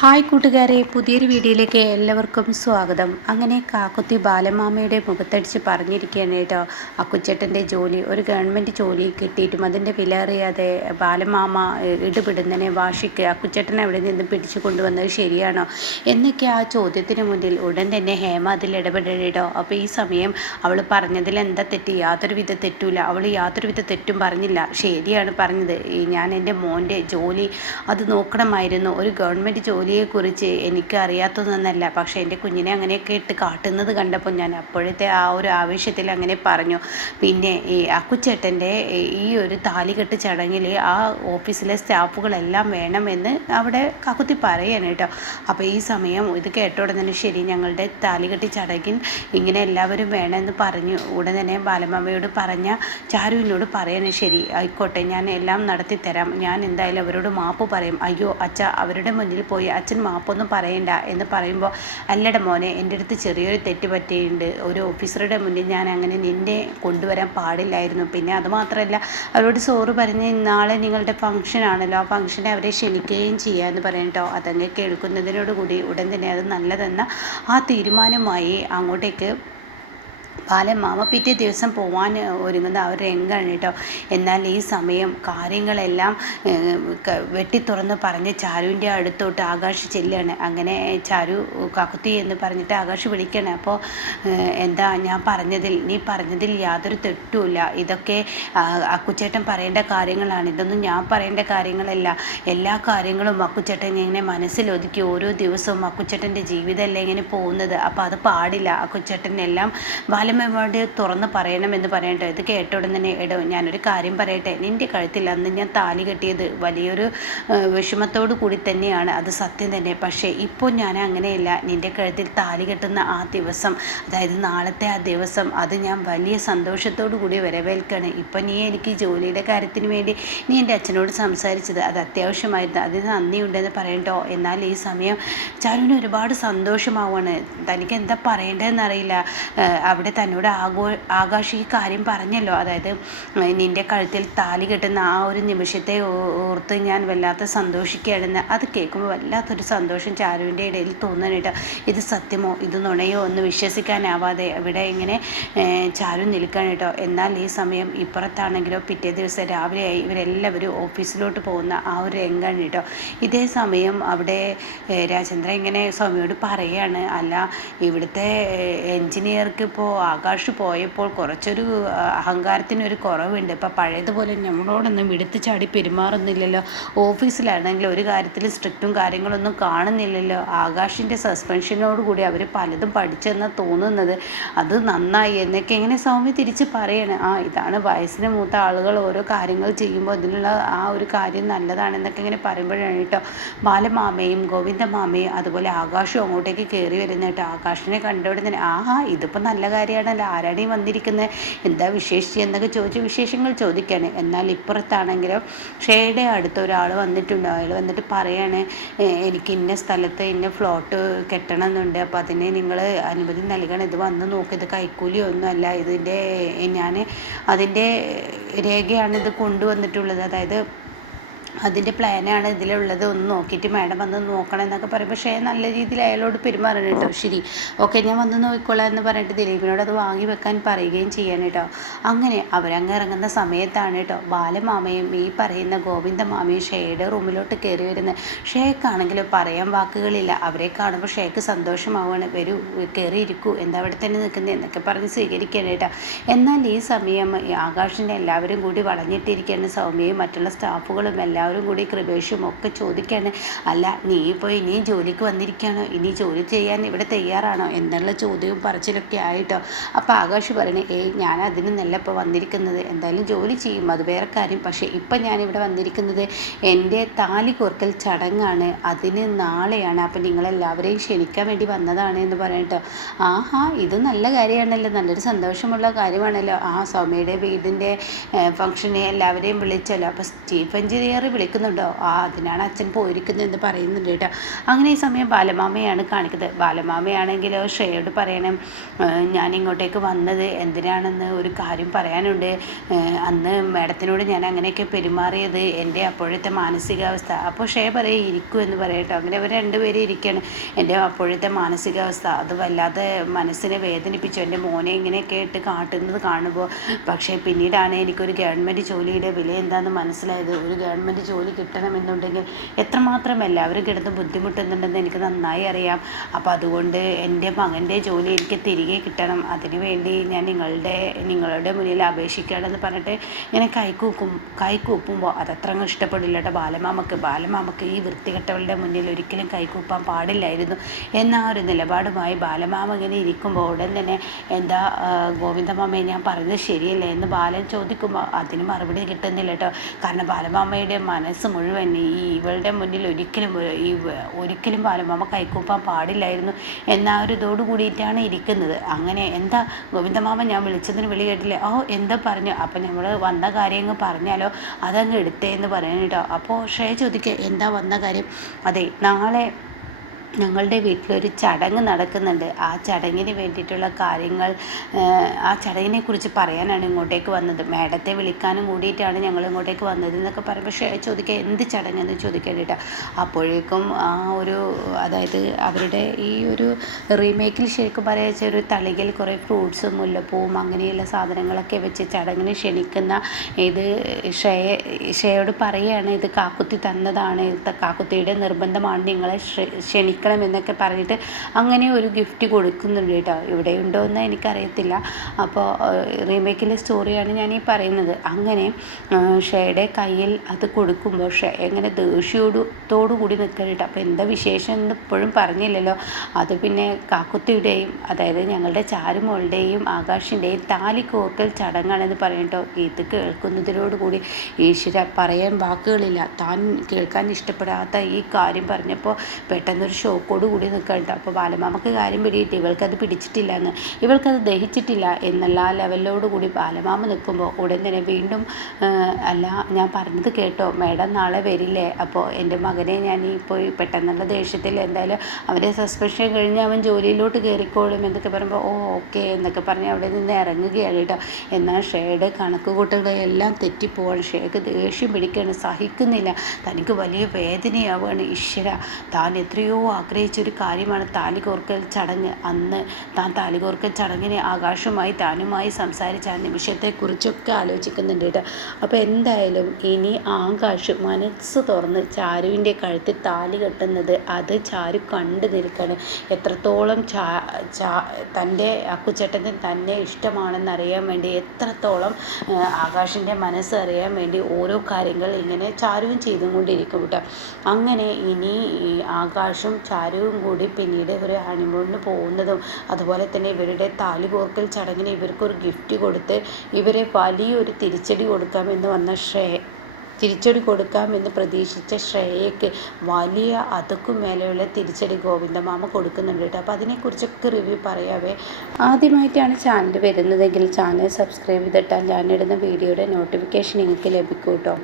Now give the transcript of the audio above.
Hi കൂട്ടുകാരെ പുതിയൊരു വീഡിയോയിലേക്ക് എല്ലാവർക്കും സ്വാഗതം. അങ്ങനെ കാക്കുത്തി ബാലമാമയുടെ മുഖത്തടിച്ച് പറഞ്ഞിരിക്കുകയാണ് കേട്ടോ. അക്കുച്ചേട്ടന്റെ ജോലി ഒരു ഗവൺമെന്റ് ജോലി കിട്ടിയിട്ടും അതിന്റെ വില അറിയാതെ ബാലമാമ ഇടപെടുന്നതിനെ വാശിക്ക് അക്കുച്ചേട്ടനെ അവിടെ നിന്ന് പിടിച്ചു കൊണ്ടുവന്നത് ശരിയാണോ? എന്നൊക്കെ ആ ചോദ്യത്തിന് മുന്നിൽ ഉടൻ തന്നെ ഹേമ അതിൽ ഇടപെടട്ടോ അപ്പോൾ ഈ സമയം അവൾ പറഞ്ഞതിൽ എന്താ തെറ്റ്? യാതൊരു വിധ തെറ്റൂല. അവൾ യാതൊരു വിധ തെറ്റും പറഞ്ഞില്ല. ശരിയാണ് പറഞ്ഞത്. ഞാൻ എന്റെ മോന്റെ ജോലി അത് നോക്കണമായിരുന്നു. ഒരു ഗവൺമെന്റ് ജോലി ജോലിയെക്കുറിച്ച് എനിക്ക് അറിയാത്തതൊന്നല്ല പക്ഷേ എന്റെ കുഞ്ഞിനെ അങ്ങനെയൊക്കെ ഇട്ട് കാട്ടുന്നത് കണ്ടപ്പോൾ ഞാൻ അപ്പോഴത്തെ ആ ഒരു ആവേശത്തിൽ അങ്ങനെ പറഞ്ഞു. പിന്നെ ഈ അക്കുച്ചേട്ടന്റെ ഈ ഒരു താലികെട്ട് ചടങ്ങിൽ ആ ഓഫീസിലെ സ്റ്റാഫുകളെല്ലാം വേണമെന്ന് അവിടെ കക്കുത്തി പറയാണ് കേട്ടോ. അപ്പോൾ ഈ സമയം ഇത് കേട്ട ഉടനെ ശരി ഞങ്ങളുടെ താലികെട്ട് ചടങ്ങിൽ ഇങ്ങനെ എല്ലാവരും വേണമെന്ന് പറഞ്ഞു. ഉടൻ തന്നെ ബാലമ്മയോട് പറഞ്ഞ ചാരുവിനോട് പറയണേ ശരി ആയിക്കോട്ടെ ഞാൻ എല്ലാം നടത്തി തരാം ഞാൻ എന്തായാലും അവരോട് മാപ്പ് പറയും. അയ്യോ അച്ഛ അവരുടെ മുന്നിൽ പോയി അച്ഛൻ മാപ്പൊന്നും പറയണ്ട എന്ന് പറയുമ്പോൾ അല്ലട മോനെ എന്റെ അടുത്ത് ചെറിയൊരു തെറ്റ് പറ്റിയിട്ടുണ്ട്. ഒരു ഓഫീസറുടെ മുന്നിൽ ഞാൻ അങ്ങനെ നിന്നെ കൊണ്ടുവരാൻ പാടില്ലായിരുന്നു. പിന്നെ അതുമാത്രമല്ല അവരോട് സോറ് പറഞ്ഞ് നാളെ നിങ്ങളുടെ ഫംഗ്ഷൻ ആണല്ലോ. ആ ഫംഗ്ഷനെ അവരെ ക്ഷണിക്കുകയും ചെയ്യാമെന്ന് പറയട്ടോ അതങ്ങ് കേൾക്കുന്നതിനോട് കൂടി ഉടൻ തന്നെ അത് നല്ലതെന്ന ആ തീരുമാനമായി അങ്ങോട്ടേക്ക് ബാലമാമ പിറ്റേ ദിവസം പോവാൻ ഒരുങ്ങുന്ന ആ ഒരു രംഗമാണ് കേട്ടോ. എന്നാൽ ഈ സമയം കാര്യങ്ങളെല്ലാം വെട്ടി തുറന്ന് പറഞ്ഞ് ചാരുവിന്റെ അടുത്തോട്ട് ആകാശ് ചെല്ലുകയാണ് അങ്ങനെ ചാരു കക്കുത്തി എന്ന് പറഞ്ഞിട്ട് ആകാശ് വിളിക്കുകയാണ് അപ്പോൾ എന്താ ഞാൻ പറഞ്ഞതിൽ നീ പറഞ്ഞതിൽ യാതൊരു തെറ്റുമില്ല ഇതൊക്കെ അക്കുച്ചേട്ടൻ പറയേണ്ട കാര്യങ്ങളാണ്. ഇതൊന്നും ഞാൻ പറയേണ്ട കാര്യങ്ങളല്ല. എല്ലാ കാര്യങ്ങളും അക്കുച്ചേട്ടൻ ഇങ്ങനെ മനസ്സിലൊതുക്കി ഓരോ ദിവസവും അക്കുച്ചേട്ടന്റെ ജീവിതമല്ല ഇങ്ങനെ പോകുന്നത്. അപ്പോൾ അത് പാടില്ല. അക്കുച്ചേട്ടനെല്ലാം ബാലം വേണ്ടി തുറന്ന് പറയണമെന്ന് പറയട്ടെ ഇത് കേട്ട ഉടൻ തന്നെ എടോ ഞാനൊരു കാര്യം പറയട്ടെ. നിന്റെ കഴുത്തിൽ അന്ന് ഞാൻ താലി കെട്ടിയത് വലിയൊരു വിഷമത്തോടു കൂടി തന്നെയാണ്. അത് സത്യം തന്നെ. പക്ഷേ ഇപ്പോൾ ഞാൻ അങ്ങനെയല്ല. നിന്റെ കഴുത്തിൽ താലി കെട്ടുന്ന ആ ദിവസം അതായത് നാളത്തെ ആ ദിവസം അത് ഞാൻ വലിയ സന്തോഷത്തോടു കൂടി വരവേൽക്കാണ്. ഇപ്പം നീ എനിക്ക് ജോലിയുടെ കാര്യത്തിന് വേണ്ടി നീ എന്റെ അച്ഛനോട് സംസാരിച്ചത് അത് അത്യാവശ്യമായിരുന്നു. അതിന് നന്ദിയുണ്ടെന്ന് പറയണ്ടോ? എന്നാൽ ഈ സമയം ചാരുവിന് ഒരുപാട് സന്തോഷമാവാണ് തനിക്ക് എന്താ പറയേണ്ടതെന്നറിയില്ല. അവിടെ തന്നോട് ആഘോ ആകാശ് ഈ കാര്യം പറഞ്ഞല്ലോ. അതായത് നിന്റെ കഴുത്തിൽ താലി കെട്ടുന്ന ആ ഒരു നിമിഷത്തെ ഓർത്ത് ഞാൻ വല്ലാത്ത സന്തോഷിക്കുകയാണെന്ന് അത് കേൾക്കുമ്പോൾ വല്ലാത്തൊരു സന്തോഷം ചാരുവിന്റെ ഇടയിൽ തോന്നാനായിട്ട് ഇത് സത്യമോ ഇത് നുണയോ എന്ന് വിശ്വസിക്കാനാവാതെ ഇവിടെ ഇങ്ങനെ ചാരു നിൽക്കാൻ കേട്ടോ. എന്നാൽ ഈ സമയം ഇപ്പുറത്താണെങ്കിലോ പിറ്റേ ദിവസം രാവിലെയായി ഇവരെല്ലാവരും ഓഫീസിലോട്ട് പോകുന്ന ആ ഒരു രംഗാണ് കേട്ടോ. ഇതേ സമയം അവിടെ രാജേന്ദ്ര ഇങ്ങനെ സ്വാമിയോട് പറയാണ് അല്ല ഇവിടുത്തെ എൻജിനീയർക്ക് ഇപ്പോൾ ആകാശ് പോയപ്പോൾ കുറച്ചൊരു അഹങ്കാരത്തിനൊരു കുറവുണ്ട്. ഇപ്പം പഴയതുപോലെ നമ്മളോടൊന്നും എടുത്തു ചാടി പെരുമാറുന്നില്ലല്ലോ. ഓഫീസിലാണെങ്കിൽ ഒരു കാര്യത്തിൽ സ്ട്രിക്റ്റും കാര്യങ്ങളൊന്നും കാണുന്നില്ലല്ലോ. ആകാശിന്റെ സസ്പെൻഷനോടുകൂടി അവർ പലതും പഠിച്ചെന്ന് തോന്നുന്നത്. അത് നന്നായി എന്നൊക്കെ എങ്ങനെ സൗമ്യ തിരിച്ച് പറയണം. ആ ഇതാണ് വയസ്സിന് മൂത്ത ആളുകൾ ഓരോ കാര്യങ്ങൾ ചെയ്യുമ്പോൾ അതിനുള്ള ആ ഒരു കാര്യം നല്ലതാണെന്നൊക്കെ ഇങ്ങനെ പറയുമ്പോഴാണ് കേട്ടോ. ബാലമാമയും ഗോവിന്ദമാമയും അതുപോലെ ആകാശവും അങ്ങോട്ടേക്ക് കയറി വരുന്ന ആകാശിനെ കണ്ടുവിടുന്നതിന് ആഹാ ഇതിപ്പോൾ നല്ല കാര്യം ആരാണ് ആരാണ് ഈ വന്നിരിക്കുന്നത് എന്താ വിശേഷിച്ച്? എന്നൊക്കെ ചോദിച്ച് വിശേഷങ്ങൾ ചോദിക്കുകയാണ് എന്നാൽ ഇപ്പുറത്താണെങ്കിലും ഷെയുടെ അടുത്ത് ഒരാൾ വന്നിട്ടുണ്ട്. അയാൾ വന്നിട്ട് പറയാണ് എനിക്ക് ഇന്ന സ്ഥലത്ത് ഇന്ന ഫ്ലോട്ട് കെട്ടണം എന്നുണ്ട് അപ്പോൾ അതിന് നിങ്ങൾ അനുമതി നൽകണം. ഇത് വന്ന് നോക്കി. ഇത് കൈക്കൂലി ഒന്നുമല്ല. ഇതിന്റെ ഞാൻ അതിന്റെ രേഖയാണ് ഇത് കൊണ്ടുവന്നിട്ടുള്ളത്. അതായത് അതിന്റെ പ്ലാനാണ് ഇതിലുള്ളത്. ഒന്ന് നോക്കിയിട്ട് മാഡം വന്ന് നോക്കണം എന്നൊക്കെ പറയും. പക്ഷേ നല്ല രീതിയിൽ അയാളോട് പെരുമാറണം കേട്ടോ ശരി. ഓക്കെ ഞാൻ വന്ന് നോക്കിക്കോളാം എന്ന് പറഞ്ഞിട്ട് ദിലീപിനോട് അത് വാങ്ങി വെക്കാൻ പറയുകയും ചെയ്യാൻ കേട്ടോ. അങ്ങനെ അവരങ്ങ് ഇറങ്ങുന്ന സമയത്താണ് കേട്ടോ ബാലമാമയും ഈ പറയുന്ന ഗോവിന്ദ മാമയും ഷേയുടെ റൂമിലോട്ട് കയറി വരുന്നത്. ഷേക്കാണെങ്കിലും പറയാൻ വാക്കുകളില്ല. അവരെ കാണുമ്പോൾ ഷേക്ക് സന്തോഷമാവുകയാണ്. വരൂ കയറി ഇരിക്കൂ എന്താ അവിടെ തന്നെ നിൽക്കുന്നത് എന്നൊക്കെ പറഞ്ഞ് സ്വീകരിക്കാൻ കേട്ടോ. എന്നാൽ ഈ സമയം ആകാശിന്റെ എല്ലാവരും കൂടി വളഞ്ഞിട്ടിരിക്കുകയാണ്. സൗമ്യയും മറ്റുള്ള സ്റ്റാഫുകളും എല്ലാവരും എല്ലാവരും കൂടി കൃപേഷും ഒക്കെ ചോദിക്കുകയാണ് അല്ല നീ ഇപ്പോൾ ഇനിയും ജോലിക്ക് വന്നിരിക്കുകയാണോ? ഇനി ജോലി ചെയ്യാൻ ഇവിടെ തയ്യാറാണോ? എന്നുള്ള ചോദ്യവും പറച്ചിലൊക്കെ ആയിട്ടോ. അപ്പോൾ ആകാശ് പറയണേ ഏയ് ഞാൻ അതിന് നല്ല ഇപ്പോൾ വന്നിരിക്കുന്നത്. എന്തായാലും ജോലി ചെയ്യും അത് വേറെ കാര്യം. പക്ഷേ ഇപ്പം ഞാനിവിടെ വന്നിരിക്കുന്നത് എന്റെ താലി കോർക്കൽ ചടങ്ങാണ്. അതിന് നാളെയാണ്. അപ്പം നിങ്ങളെല്ലാവരെയും ക്ഷണിക്കാൻ വേണ്ടി വന്നതാണ് എന്ന് പറയട്ടോ ആഹാ ഇത് നല്ല കാര്യമാണല്ലോ. നല്ലൊരു സന്തോഷമുള്ള കാര്യമാണല്ലോ. ആ സൗമ്യയുടെ വീടിന്റെ ഫംഗ്ഷനെ എല്ലാവരെയും വിളിച്ചല്ലോ. അപ്പോൾ സ്റ്റീഫൻ എഞ്ചിനീയർ വിളിക്കുന്നുണ്ടോ? ആ അതിനാണ് അച്ഛൻ പോയിരിക്കുന്നതെന്ന് പറയുന്നുണ്ട് കേട്ടോ. അങ്ങനെ ഈ സമയം ബാലമാമയാണ് കാണിക്കുന്നത്. ബാലമാമയാണെങ്കിലോ ശ്രേയോട് പറയണം ഞാൻ ഇങ്ങോട്ടേക്ക് വന്നത് എന്തിനാണെന്ന് ഒരു കാര്യം പറയാനുണ്ട്. അന്ന് മേഡത്തിനോട് ഞാൻ അങ്ങനെയൊക്കെ പെരുമാറിയത് എന്റെ അപ്പോഴത്തെ മാനസികാവസ്ഥ. അപ്പോൾ ഷേ പറയും ഇരിക്കൂ എന്ന് പറയട്ടോ അങ്ങനെ അവർ രണ്ടുപേരും ഇരിക്കുകയാണ് എന്റെ അപ്പോഴത്തെ മാനസികാവസ്ഥ അത് വല്ലാതെ മനസ്സിനെ വേദനിപ്പിച്ചു. എന്റെ മോനെ ഇങ്ങനെയൊക്കെ ഇട്ട് കാട്ടുന്നത് കാണുമ്പോൾ പക്ഷേ പിന്നീടാണ് എനിക്കൊരു ഗവൺമെന്റ് ജോലിയുടെ വില എന്താണെന്ന് മനസ്സിലായത്? ഒരു ഗവൺമെന്റ് ജോലി കിട്ടണമെന്നുണ്ടെങ്കിൽ എത്രമാത്രം എല്ലാവരും കിടന്ന് ബുദ്ധിമുട്ടുന്നുണ്ടെന്ന് എനിക്ക് നന്നായി അറിയാം. അപ്പോൾ അതുകൊണ്ട് എന്റെ മകന്റെ ജോലി എനിക്ക് തിരികെ കിട്ടണം. അതിനു വേണ്ടി ഞാൻ നിങ്ങളുടെ നിങ്ങളുടെ മുന്നിൽ അപേക്ഷിക്കുകയാണെന്ന് പറഞ്ഞിട്ട് ഇങ്ങനെ കൈക്കൂക്കും കൈക്കൂപ്പുമ്പോൾ അതത്ര അങ്ങ് ഇഷ്ടപ്പെടില്ല കേട്ടോ ബാലമാമക്ക്. ബാലമാമക്ക് ഈ വൃത്തികെട്ടവളുടെ മുന്നിൽ ഒരിക്കലും കൈക്കൂപ്പാൻ പാടില്ലായിരുന്നു. എന്ന ഒരു നിലപാടുമായി ബാലമാമ ഇങ്ങനെ ഇരിക്കുമ്പോൾ ഉടൻ തന്നെ എന്താ ഗോവിന്ദമാമയെ ഞാൻ പറഞ്ഞത് ശരിയല്ലേ എന്ന് ബാലൻ ചോദിക്കുമ്പോൾ അതിന് മറുപടി കിട്ടുന്നില്ല കേട്ടോ കാരണം ബാലമാമയുടെ മനസ്സ് മുഴുവൻ ഈ ഇവളുടെ മുന്നിൽ ഒരിക്കലും ഈ ഒരിക്കലും ബാലമാമ കൈക്കൂപ്പാൻ പാടില്ലായിരുന്നു എന്ന ഒരു ഇതോട് കൂടിയിട്ടാണ് ഇരിക്കുന്നത്. അങ്ങനെ എന്താ ഗോവിന്ദമാമ ഞാൻ വിളിച്ചതിന് വിളി കേട്ടില്ലേ. ഓ എന്താ പറഞ്ഞു? അപ്പം നമ്മൾ വന്ന കാര്യങ്ങൾ പറഞ്ഞാലോ? അതങ്ങ് എടുത്തേ എന്ന് പറയാൻ കേട്ടോ. അപ്പോൾ ഷേ ചോദിക്കുക എന്താ വന്ന കാര്യം? അതെ നാളെ ഞങ്ങളുടെ വീട്ടിലൊരു ചടങ്ങ് നടക്കുന്നുണ്ട്. ആ ചടങ്ങിന് വേണ്ടിയിട്ടുള്ള കാര്യങ്ങൾ ആ ചടങ്ങിനെ കുറിച്ച് പറയാനാണ് ഇങ്ങോട്ടേക്ക് വന്നത്. മേഡത്തെ വിളിക്കാനും കൂടിയിട്ടാണ് ഞങ്ങൾ ഇങ്ങോട്ടേക്ക് വന്നത് എന്നൊക്കെ പറയുമ്പോൾ ചോദിക്കുക എന്ത് ചടങ്ങെന്ന് ചോദിക്കേണ്ടിട്ട്. അപ്പോഴേക്കും ആ ഒരു അതായത് അവരുടെ ഈ ഒരു റീമേക്കിൽ ശരിക്കും പറയാച്ച ഒരു തളികയിൽ കുറേ ഫ്രൂട്ട്സും മുല്ലപ്പൂവും അങ്ങനെയുള്ള സാധനങ്ങളൊക്കെ വെച്ച് ചടങ്ങിന് ക്ഷണിക്കുന്ന ഇത് ഷയ ഷയോട് പറയുകയാണ് ഇത് കാക്കുത്തി തന്നതാണ് കാക്കുത്തിയുടെ നിർബന്ധമാണ് നിങ്ങളെ ക്ഷണിക്കുന്നത് കഴിക്കണം എന്നൊക്കെ പറഞ്ഞിട്ട് അങ്ങനെ ഒരു ഗിഫ്റ്റ് കൊടുക്കുന്നുണ്ട് കേട്ടോ. ഇവിടെ ഉണ്ടോ എന്ന് എനിക്കറിയത്തില്ല. അപ്പോൾ റീമേക്കിന്റെ സ്റ്റോറിയാണ് ഞാൻ ഈ പറയുന്നത്. അങ്ങനെ ഷേയുടെ കയ്യിൽ അത് കൊടുക്കുമ്പോൾ ഷേ എങ്ങനെ ദേഷ്യോടത്തോടു കൂടി നിൽക്കരുത് അപ്പോൾ എന്താ വിശേഷം എന്ന് ഇപ്പോഴും പറഞ്ഞില്ലല്ലോ. അത് പിന്നെ കാക്കുത്തിയുടെയും അതായത് ഞങ്ങളുടെ ചാരുമോളുടെയും ആകാശിന്റെയും താലി കോർക്കൽ ചടങ്ങാണെന്ന് പറയട്ടോ ഇത് കേൾക്കുന്നതിനോടുകൂടി ഈശ്വര പറയാൻ വാക്കുകളില്ല. താൻ കേൾക്കാൻ ഇഷ്ടപ്പെടാത്ത ഈ കാര്യം പറഞ്ഞപ്പോൾ പെട്ടെന്നൊരു ഷോക്കോട് കൂടി നിൽക്കണ്ട അപ്പോൾ ബാലമാമക്ക് കാര്യം പിടിയിട്ട് ഇവൾക്കത് പിടിച്ചിട്ടില്ല എന്ന് ഇവൾക്കത് ദഹിച്ചിട്ടില്ല എന്നുള്ള ആ ലെവലിലോട് കൂടി ബാലമാമ നിൽക്കുമ്പോൾ ഉടൻ തന്നെ വീണ്ടും അല്ല ഞാൻ പറഞ്ഞത് കേട്ടോ മേഡം നാളെ വരില്ലേ? അപ്പോൾ എന്റെ മകനെ ഞാൻ ഈ പോയി പെട്ടെന്നുള്ള ദേഷ്യത്തിൽ എന്തായാലും അവരെ സസ്പെൻഷൻ കഴിഞ്ഞ് അവൻ ജോലിയിലോട്ട് കയറിക്കോളും എന്നൊക്കെ പറയുമ്പോൾ ഓ ഓക്കെ എന്നൊക്കെ പറഞ്ഞ് അവിടെ നിന്ന് ഇറങ്ങുകയാണ് കേട്ടോ എന്നാൽ ഷേയുടെ കണക്ക് കൂട്ടുകളെല്ലാം തെറ്റിപ്പോവാണ്. ഷേക്ക് ദേഷ്യം പിടിക്കുകയാണ് സഹിക്കുന്നില്ല. തനിക്ക് വലിയ വേദനയാവുകയാണ് ഈശ്വര താൻ എത്രയോ ആഗ്രഹിച്ചൊരു കാര്യമാണ് താലികോർക്കൽ ചടങ്ങ്. അന്ന് താൻ താലികോർക്കൽ ചടങ്ങിനെ ആകാശവുമായി താനുമായി സംസാരിച്ച ആ നിമിഷത്തെക്കുറിച്ചൊക്കെ ആലോചിക്കുന്നുണ്ട് കേട്ടോ. അപ്പോൾ എന്തായാലും ഇനി ആകാശ് മനസ്സ് തുറന്ന് ചാരുവിന്റെ കഴുത്തിൽ താലി കെട്ടുന്നത് അത് ചാരു കണ്ടു നിൽക്കണം. എത്രത്തോളം ചാ ചാ തന്റെ അക്കുച്ചേട്ടന് തന്നെ ഇഷ്ടമാണെന്ന് അറിയാൻ വേണ്ടി എത്രത്തോളം ആകാശിന്റെ മനസ്സ് അറിയാൻ വേണ്ടി ഓരോ കാര്യങ്ങൾ ഇങ്ങനെ ചാരുവും ചെയ്തുകൊണ്ടിരിക്കും കേട്ടോ. അങ്ങനെ ഇനി ആകാശും ചാരുവും കൂടി പിന്നീട് ഇവർ ഹണിമൂണിന് പോകുന്നതും അതുപോലെ തന്നെ ഇവരുടെ താലി കോർക്കൽ ചടങ്ങിന് ഇവർക്കൊരു ഗിഫ്റ്റ് കൊടുത്ത് ഇവരെ വലിയൊരു തിരിച്ചടി കൊടുക്കാമെന്ന് വന്ന ശ്രേയ തിരിച്ചടി കൊടുക്കാമെന്ന് പ്രതീക്ഷിച്ച ശ്രേയയ്ക്ക് വലിയ അതുക്കും മേലെയുള്ള തിരിച്ചടി ഗോവിന്ദമാമ കൊടുക്കുന്നുണ്ട് കേട്ടോ. അപ്പോൾ അതിനെക്കുറിച്ചൊക്കെ റിവ്യൂ പറയാവേ. ആദ്യമായിട്ടാണ് ചാനൽ വരുന്നതെങ്കിൽ ചാനൽ സബ്സ്ക്രൈബ് ചെയ്തിട്ടാൽ ഞാനിടുന്ന വീഡിയോയുടെ നോട്ടിഫിക്കേഷൻ നിങ്ങൾക്ക് ലഭിക്കും കേട്ടോ.